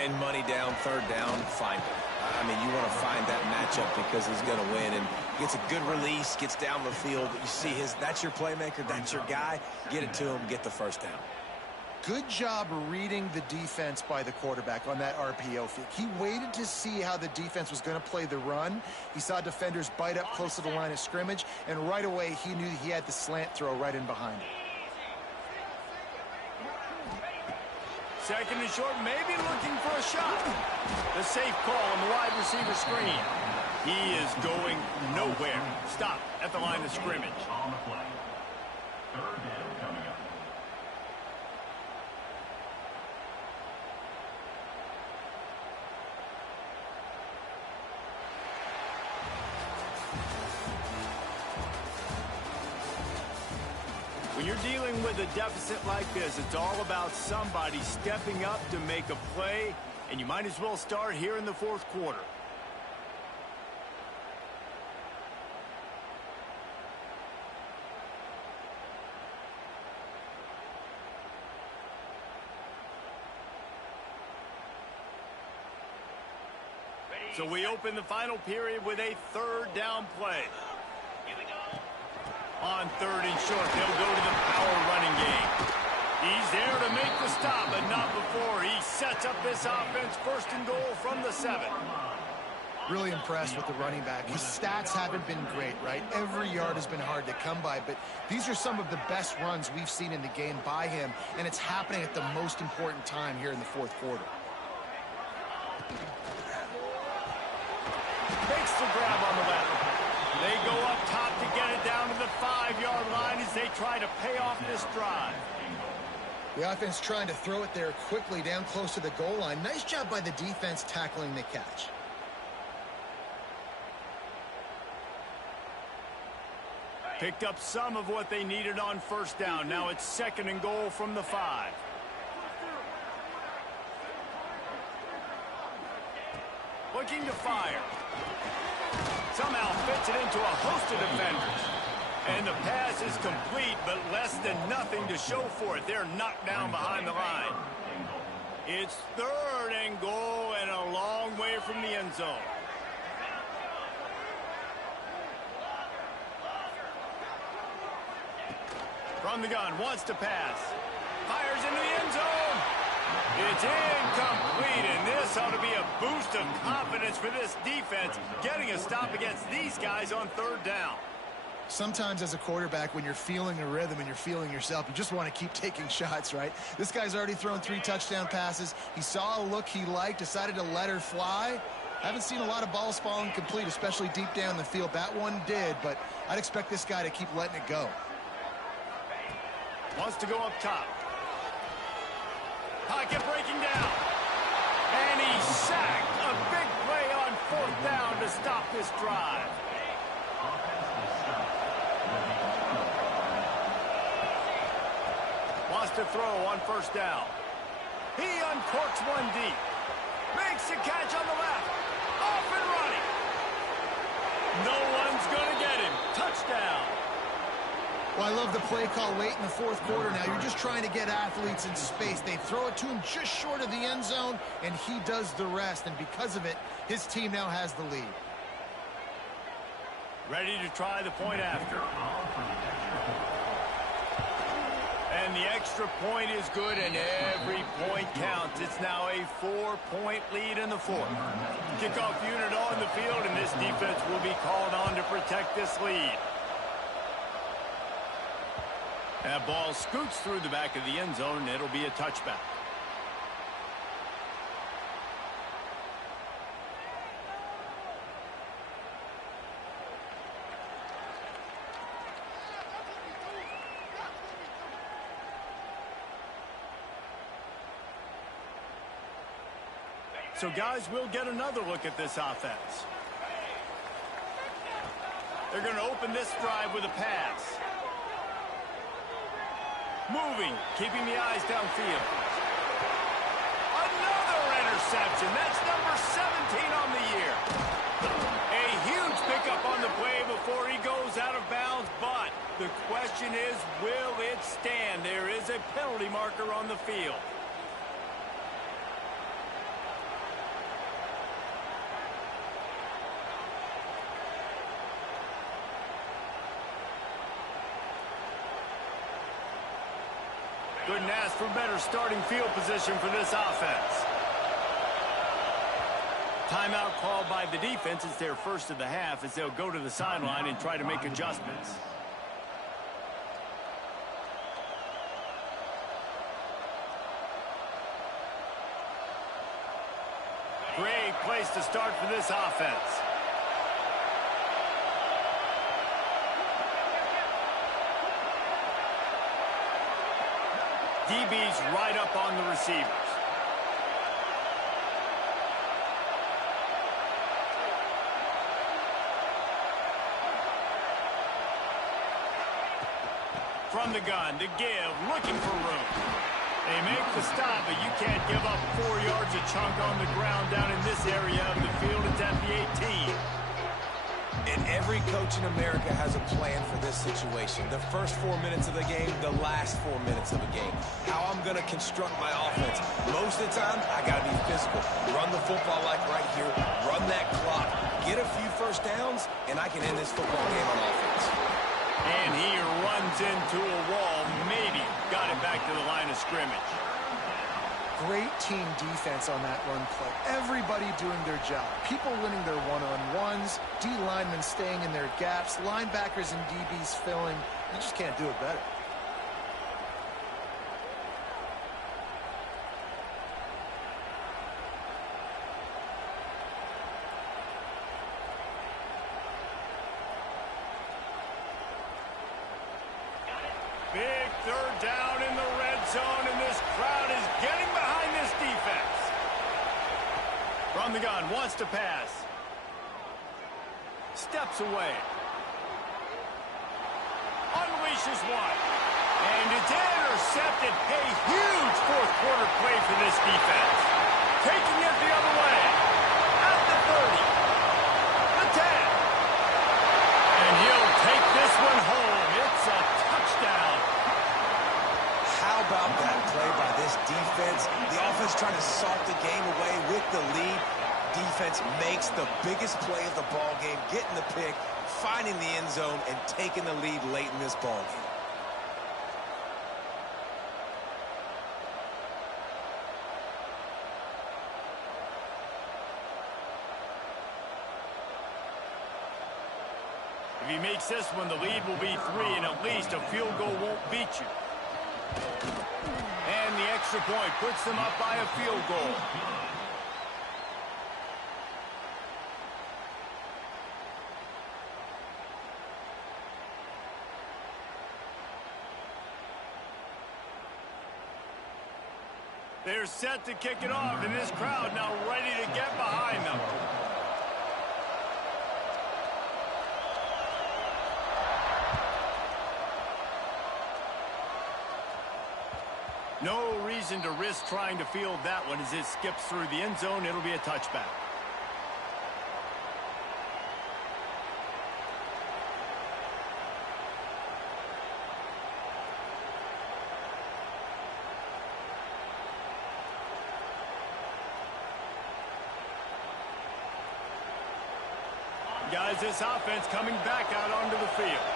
And money down, 3rd down, find him. I mean, you want to find that matchup because he's going to win. And gets a good release, gets down the field. You see that's your playmaker, that's your guy. Get it to him, get the first down. Good job reading the defense by the quarterback on that RPO fake. He waited to see how the defense was going to play the run. He saw defenders bite up close to the line of scrimmage, and right away he knew he had the slant throw right in behind him. 2nd and short, maybe looking for a shot. The safe call on the wide receiver screen. He is going nowhere. Stop at the line of scrimmage. On the play. 3rd down coming up. When you're dealing with a deficit like this, it's all about somebody stepping up to make a play, and you might as well start here in the 4th quarter. So we open the final period with a 3rd down play. On 3rd and short, they'll go to the power running game. He's there to make the stop, but not before. He sets up this offense 1st and goal from the 7. Really impressed with the running back. His stats haven't been great, right? Every yard has been hard to come by, but these are some of the best runs we've seen in the game by him, and it's happening at the most important time here in the 4th quarter. Makes the grab on the left. They go up top to get it down to the 5-yard line as they try to pay off this drive. The offense trying to throw it there quickly down close to the goal line. Nice job by the defense tackling the catch. Picked up some of what they needed on 1st down. Now it's 2nd and goal from the 5. Looking to fire. Somehow fits it into a host of defenders. And the pass is complete, but less than nothing to show for it. They're knocked down behind the line. It's 3rd and goal and a long way from the end zone. From the gun, wants to pass. Fires into the end zone. It's incomplete, and this ought to be a boost of confidence for this defense, getting a stop against these guys on 3rd down. Sometimes as a quarterback, when you're feeling a rhythm and you're feeling yourself, you just want to keep taking shots, right? This guy's already thrown 3 touchdown passes. He saw a look he liked, decided to let her fly. Haven't seen a lot of balls falling complete, especially deep down the field. That one did, but I'd expect this guy to keep letting it go. Wants to go up top. Pocket breaking down. And he's sacked. A big play on 4th down to stop this drive. Wants to throw on 1st down. He uncorks one deep. Makes a catch on the left. Off and running. No one's going to get him. Touchdown. Well, I love the play call late in the 4th quarter now. You're just trying to get athletes in space. They throw it to him just short of the end zone, and he does the rest. And because of it, his team now has the lead. Ready to try the point after. And the extra point is good, and every point counts. It's now a 4-point lead in the 4th. Kickoff unit on the field, and this defense will be called on to protect this lead. That ball scoots through the back of the end zone, and it'll be a touchback. So, guys, we'll get another look at this offense. They're going to open this drive with a pass. Moving, keeping the eyes downfield. Another interception. That's number 17 on the year. A huge pickup on the play before he goes out of bounds, but the question is, will it stand? There is a penalty marker on the field. Couldn't ask for better starting field position for this offense. Timeout called by the defense. It's their first of the half as they'll go to the sideline and try to make adjustments. Great place to start for this offense. DB's right up on the receivers. From the gun to give, looking for room. They make the stop, but you can't give up 4 yards a chunk on the ground down in this area of the field. It's at the 18. And every coach in America has a plan for this situation. The first 4 minutes of the game, the last 4 minutes of the game. How I'm going to construct my offense. Most of the time, I got to be physical. Run the football like right here. Run that clock. Get a few first downs, and I can end this football game on offense. And he runs into a wall. Maybe got it back to the line of scrimmage. Great team defense on that run play. Everybody doing their job. People winning their one-on-ones, D linemen staying in their gaps, linebackers and DBs filling. You just can't do it better. Big third down in the red zone, and this crowd is getting behind this defense. From the gun, wants to pass. Steps away. Unleashes one. And it's intercepted. A huge fourth quarter play for this defense. Taking it the other way. At the 30. The 10. And he'll take this one home. It's a touchdown. How about that play by this defense? The offense trying to salt the game away with the lead. Defense makes the biggest play of the ball game, getting the pick, finding the end zone, and taking the lead late in this ball game. If he makes this one, the lead will be 3, and at least a field goal won't beat you. And the extra point puts them up by a field goal. They're set to kick it off, and this crowd now ready to get behind them. No reason to risk trying to field that one as it skips through the end zone. It'll be a touchback. Guys, this offense coming back out onto the field.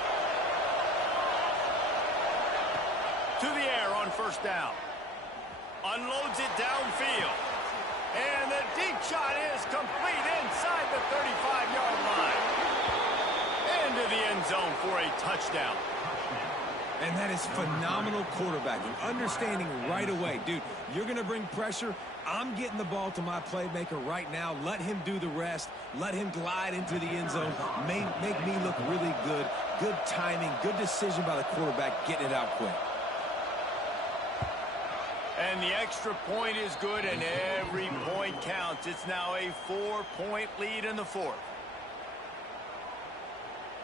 To the air on first down. Unloads it downfield. And the deep shot is complete inside the 35-yard line. Into the end zone for a touchdown. And that is phenomenal quarterbacking. Understanding right away, dude, you're going to bring pressure. I'm getting the ball to my playmaker right now. Let him do the rest. Let him glide into the end zone. Make me look really good. Good timing. Good decision by the quarterback getting it out quick. And the extra point is good, and every point counts. It's now a 4-point lead in the fourth.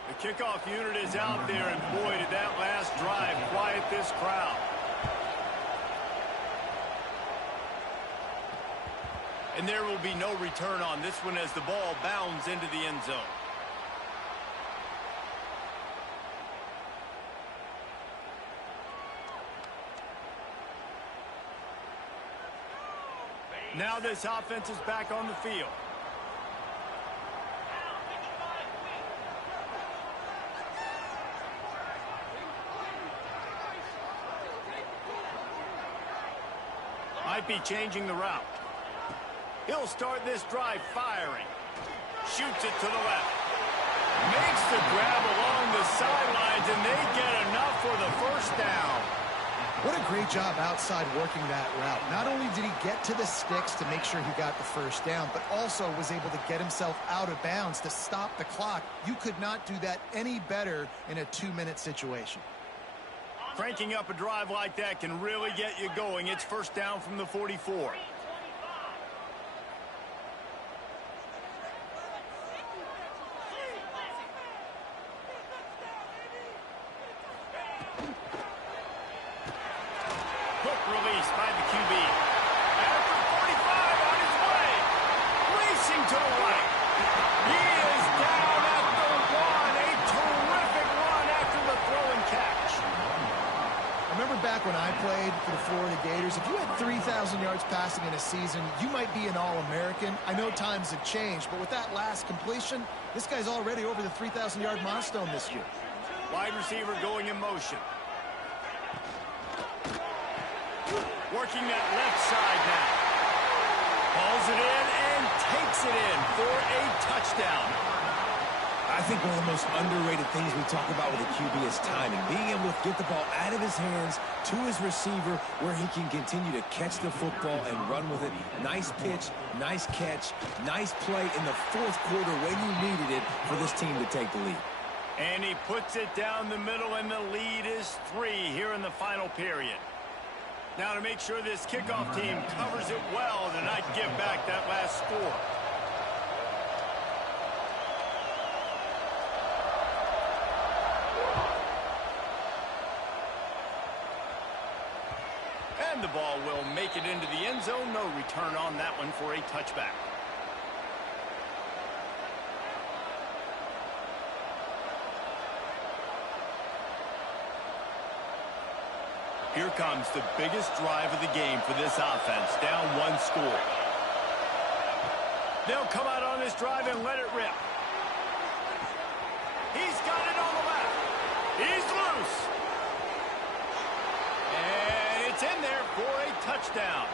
The kickoff unit is out there, and boy, did that last drive quiet this crowd. And there will be no return on this one as the ball bounds into the end zone. Now this offense is back on the field. Might be changing the route. He'll start this drive firing. Shoots it to the left. Makes the grab along the sidelines, and they get enough for the first down. What a great job outside working that route. Not only did he get to the sticks to make sure he got the first down, but also was able to get himself out of bounds to stop the clock. You could not do that any better in a 2-minute situation. Cranking up a drive like that can really get you going. It's first down from the 44. Quick release by the QB. After 45 on his way. Racing to the right. He is down at the 1. A terrific run after the throw and catch. I remember back when I played for the Florida Gators, if you had 3,000 yards passing in a season, you might be an All-American. I know times have changed, but with that last completion, this guy's already over the 3,000-yard milestone this year. Wide receiver going in motion. Working that left side now. Hauls it in and takes it in for a touchdown. I think one of the most underrated things we talk about with a QB is timing. Being able to get the ball out of his hands to his receiver where he can continue to catch the football and run with it. Nice pitch, nice catch, nice play in the fourth quarter when you needed it for this team to take the lead. And he puts it down the middle, and the lead is 3 here in the final period. Now to make sure this kickoff team covers it well to not give back that last score. And the ball will make it into the end zone. No return on that one for a touchback. Here comes the biggest drive of the game for this offense, down 1 score. They'll come out on this drive and let it rip. He's got it on the left. He's loose. And it's in there for a touchdown.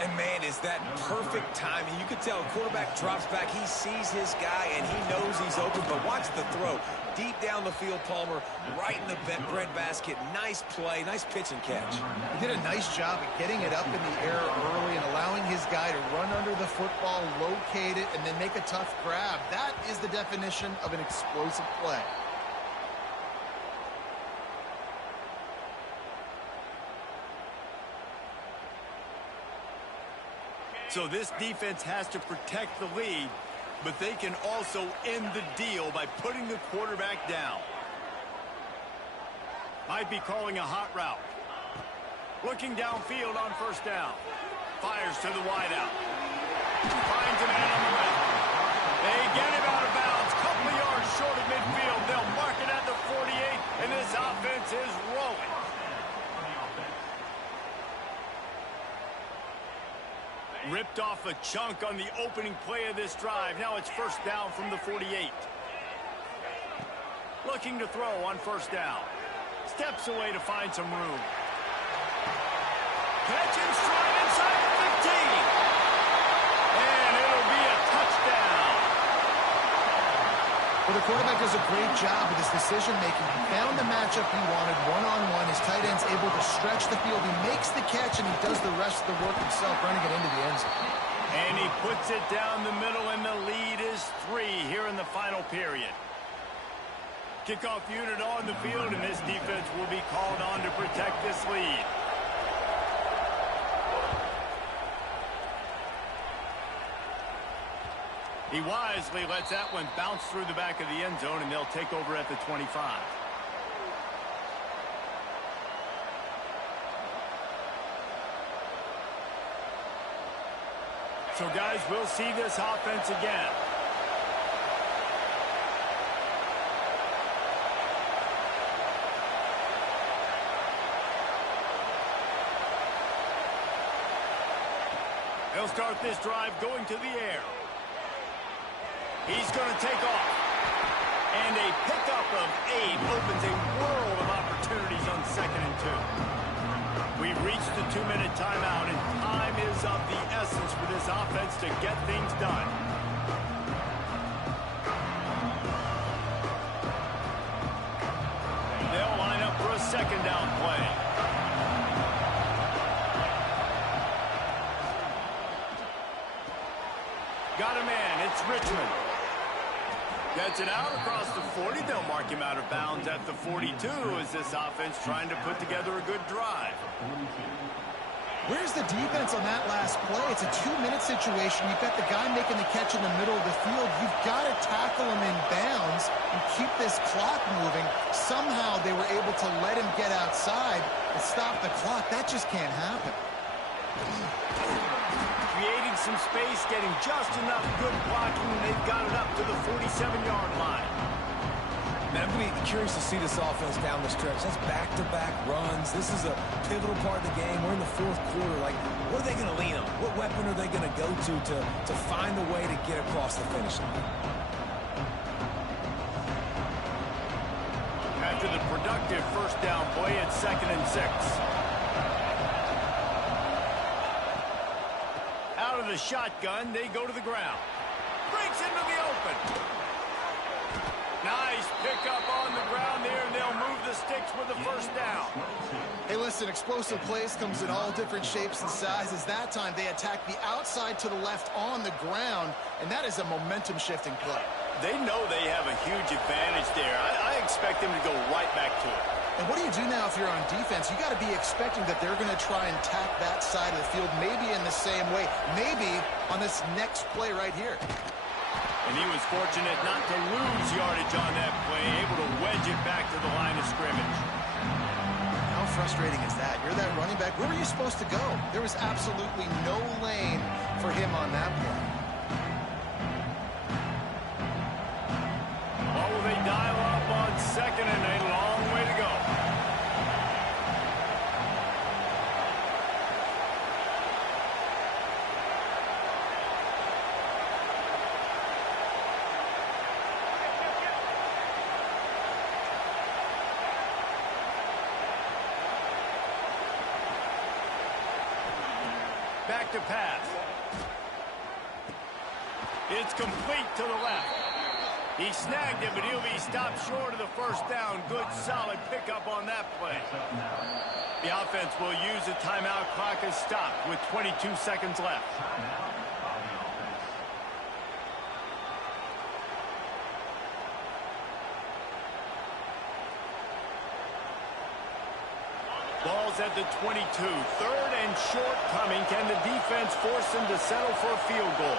And, man, is that perfect timing. You can tell a quarterback drops back. He sees his guy, and he knows he's open. But watch the throw. Deep down the field, Palmer, right in the breadbasket. Nice play, nice pitch and catch. He did a nice job of getting it up in the air early and allowing his guy to run under the football, locate it, and then make a tough grab. That is the definition of an explosive play. So this defense has to protect the lead, but they can also end the deal by putting the quarterback down. Might be calling a hot route. Looking downfield on first down. Fires to the wideout. Finds a man on the left. They get him out of bounds. Couple of yards short of midfield. They'll mark it at the 48, and this offense is rolling. Ripped off a chunk on the opening play of this drive. Now it's first down from the 48. Looking to throw on first down. Steps away to find some room. Catch and stride inside the 15. And it'll be a touchdown. Well, the quarterback does a great job with his decision-making. He found the matchup he wanted, one-on-one. His tight end's able to stretch the field. He makes the catch, and he does the rest of the work himself, running it into the end zone. And he puts it down the middle, and the lead is 3 here in the final period. Kickoff unit on the field, and this defense will be called on to protect this lead. He wisely lets that one bounce through the back of the end zone, and they'll take over at the 25. So, guys, we'll see this offense again. They'll start this drive going to the air. He's going to take off. And a pickup of 8 opens a world of opportunities on 2nd and 2. We've reached the 2-minute timeout, and time is of the essence for this offense to get things done. They'll line up for a 2nd down play. Got a man. It's Richmond. Gets it out across the 40. They'll mark him out of bounds at the 42 as this offense trying to put together a good drive. Where's the defense on that last play? It's a 2-minute situation. You've got the guy making the catch in the middle of the field. You've got to tackle him in bounds and keep this clock moving. Somehow they were able to let him get outside and stop the clock. That just can't happen. Creating some space, getting just enough good blocking, and they've got it up to the 47-yard line. Man, I'm going to be curious to see this offense down the stretch. That's back-to-back runs. This is a pivotal part of the game. We're in the 4th quarter. Like, what are they going to lean on? What weapon are they going to go to find a way to get across the finish line? After the productive first down play, it's 2nd and 6. Out of the shotgun, they go to the ground. Breaks into the open. Nice pickup on the ground there, and they'll move the sticks with the first down. Hey, listen, explosive plays comes in all different shapes and sizes. That time, they attack the outside to the left on the ground, and that is a momentum-shifting play. They know they have a huge advantage there. I expect them to go right back to it. And what do you do now if you're on defense? You got to be expecting that they're going to try and tack that side of the field, maybe in the same way, maybe on this next play right here. And he was fortunate not to lose yardage on that play, able to wedge it back to the line of scrimmage. How frustrating is that? You're that running back. Where were you supposed to go? There was absolutely no lane for him on that play. Oh, they dial up on 2nd and a long way to go. Back to pass. It's complete to the left. He snagged it, but he'll be stopped short of the first down. Good, solid pickup on that play. The offense will use the timeout. Clock is stopped with 22 seconds left. Ball's at the 22. Third and short coming. Can the defense force them to settle for a field goal?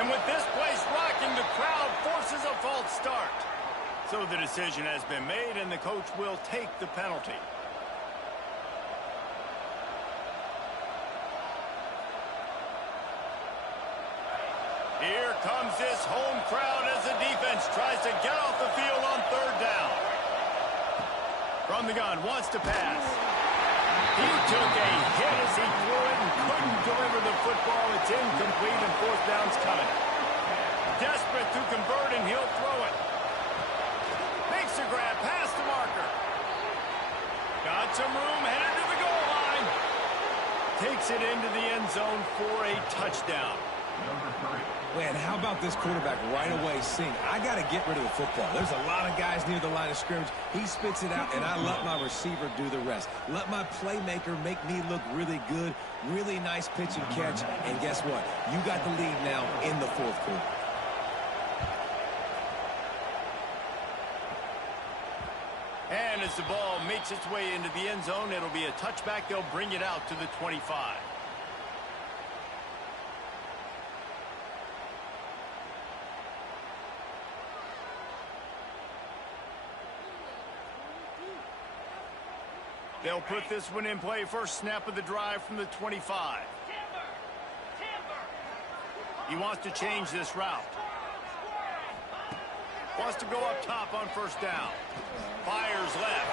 And with this place rocking, the crowd forces a false start. So the decision has been made, and the coach will take the penalty. Here comes this home crowd as the defense tries to get off the field on third down. From the gun, wants to pass. He took a hit as he threw it and couldn't deliver the football. It's incomplete and fourth down's coming. Desperate to convert, and he'll throw it. Makes a grab, past the marker. Got some room, headed to the goal line. Takes it into the end zone for a touchdown. Number 3. Man, how about this quarterback right away seeing, I got to get rid of the football. There's a lot of guys near the line of scrimmage. He spits it out, and I let my receiver do the rest. Let my playmaker make me look really good. Really nice pitch and catch. And guess what? You got the lead now in the fourth quarter. And as the ball makes its way into the end zone, it'll be a touchback. They'll bring it out to the 25. They'll put this one in play. First snap of the drive from the 25. He wants to change this route. Wants to go up top on first down. Fires left.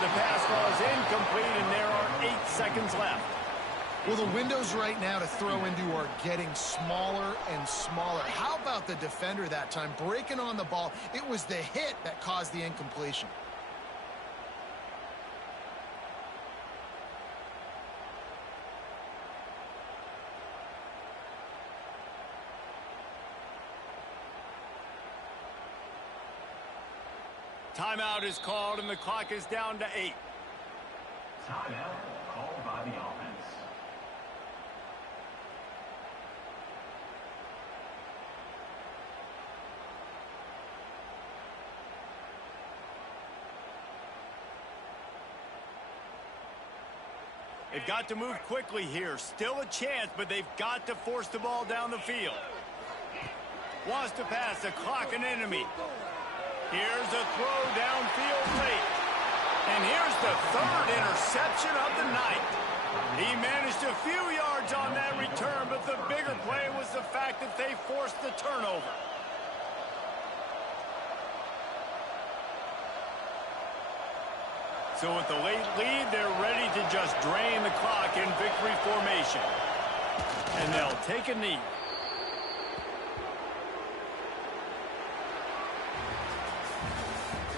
The pass falls incomplete, and there are 8 seconds left. Well, the windows right now to throw into are getting smaller and smaller. How about the defender that time breaking on the ball? It was the hit that caused the incompletion. Timeout is called, and the clock is down to 8. Timeout called by the offense. They've got to move quickly here. Still a chance, but they've got to force the ball down the field. Wants to pass. The clock an enemy. Here's a throw downfield late. And here's the third interception of the night. He managed a few yards on that return, but the bigger play was the fact that they forced the turnover. So with the late lead, they're ready to just drain the clock in victory formation. And they'll take a knee.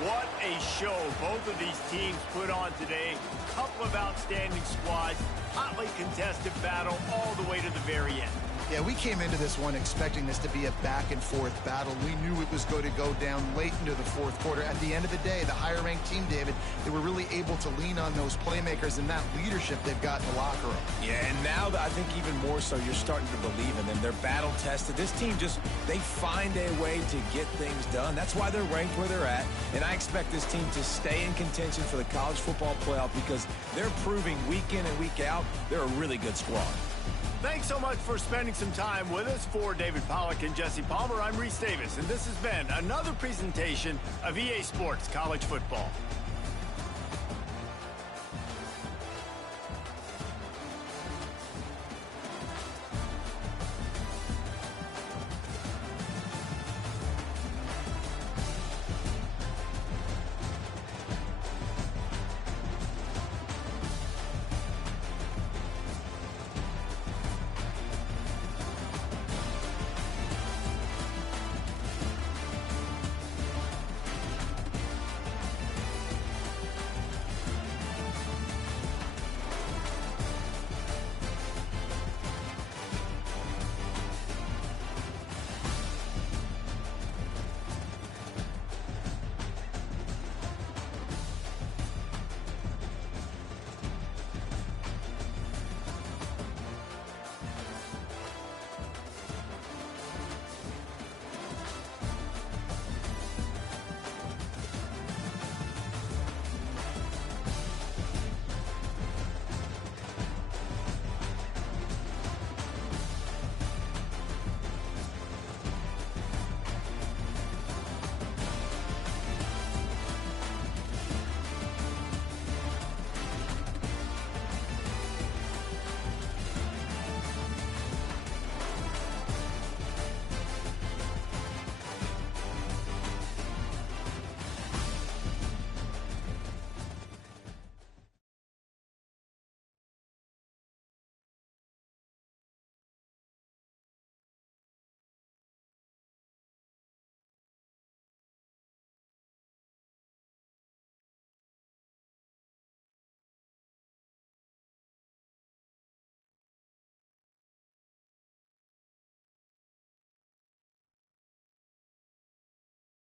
What a show both of these teams put on today. Couple of outstanding squads, hotly contested battle all the way to the very end. Yeah, we came into this one expecting this to be a back-and-forth battle. We knew it was going to go down late into the fourth quarter. At the end of the day, the higher-ranked team, David, they were really able to lean on those playmakers and that leadership they've got in the locker room. Yeah, and now I think even more so, you're starting to believe in them. They're battle-tested. This team they find a way to get things done. That's why they're ranked where they're at. And I expect this team to stay in contention for the college football playoff because they're proving week in and week out they're a really good squad. Thanks so much for spending some time with us. For David Pollack and Jesse Palmer, I'm Reese Davis, and this has been another presentation of EA Sports College Football.